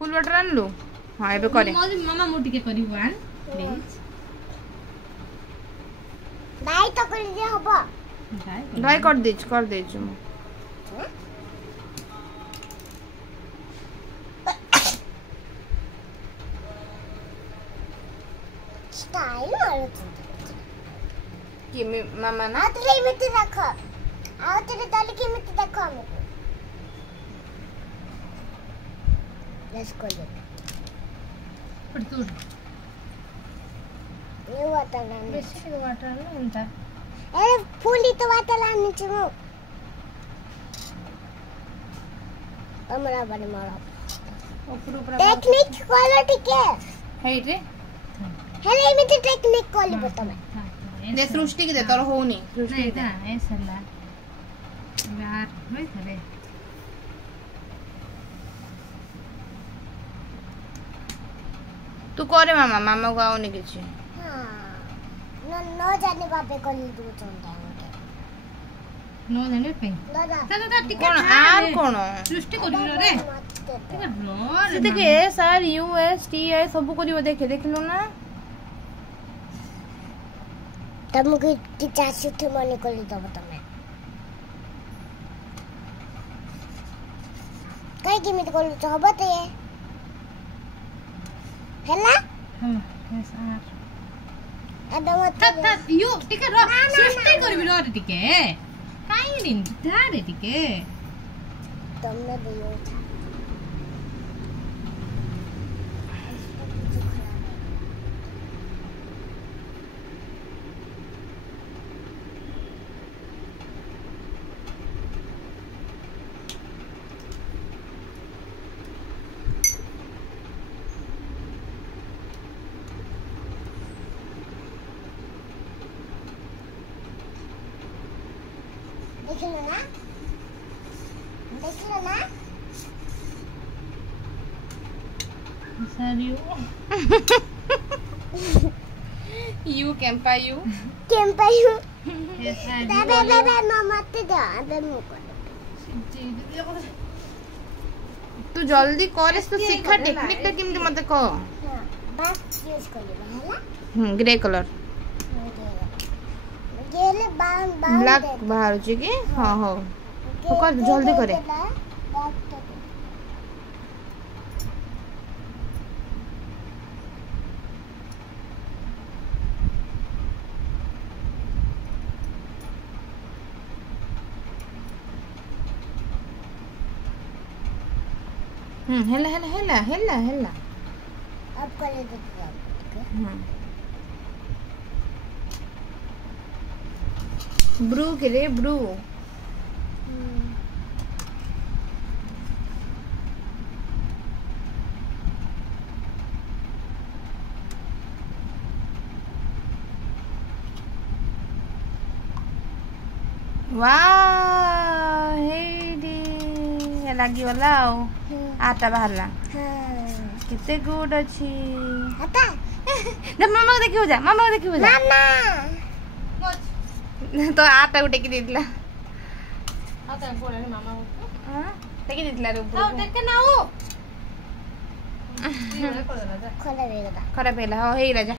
full water आनलु हां एबे करे मामा मोटी के करी वन प्लीज भाई तो कर दे हबो ढाई कर दे छु स्टाइल मारो कि मामा ना आतले मिट रखो आओ तेरे दाल की मिट देखो हमको लेट्स गो पर तू ये वाटर लाने बेसी वाटर ना उनता अरे फुली तो वाटर लाने छु हमरा बने मारो ऊपर टेक्निक क्वालिटी के है रे हेले मिट टेक्निक क्वालिटी बता मैं दे सृष्टि के दे तोर होनी सृष्टि नहीं ना ऐसा ला यार होय थरे तू करे मामा मामा को आउनी किछि हां न जाने बापे को ली दू चंदा नो जाने पे दादा दादा टिकट कोन आर कोन सृष्टि करियो रे टिकट नो से देखे S R U S T I सब करियो देखे देखलो ना तुमको कि चाची थे मने को ली दब तमे काई की मिट को ली तो हबो ते हैला हां एस आर अबे मत यू टिकट रो सृष्टि करबी रो टिके काई दिन धारे टिके तुमने दियो देख लो ना सर यू कैंपा यू एस आर बे मामा ते दे अबे मुको तू जल्दी करे तो सिखा टेक्निक टा किमते मते को हां बस यूज कर ले हैला ग्रे कलर गेले बान ब्लैक बाहर छी कि हां हो तो कर जल्दी करे हेला हेला हेला हेला हेला अब करे दे ब्रू के रे ब्रू वाह हेडी ये लागी वाला आटा बाहरला हां कितने गुड अछि आता जब मामा को देखियो जा मामा तो आटा उठे की देदिला आता बोले मामा हां टेकी देदिला रे ऊपर आओ देख के नाओ खोला बेगदा खराब हेला हो हेला जा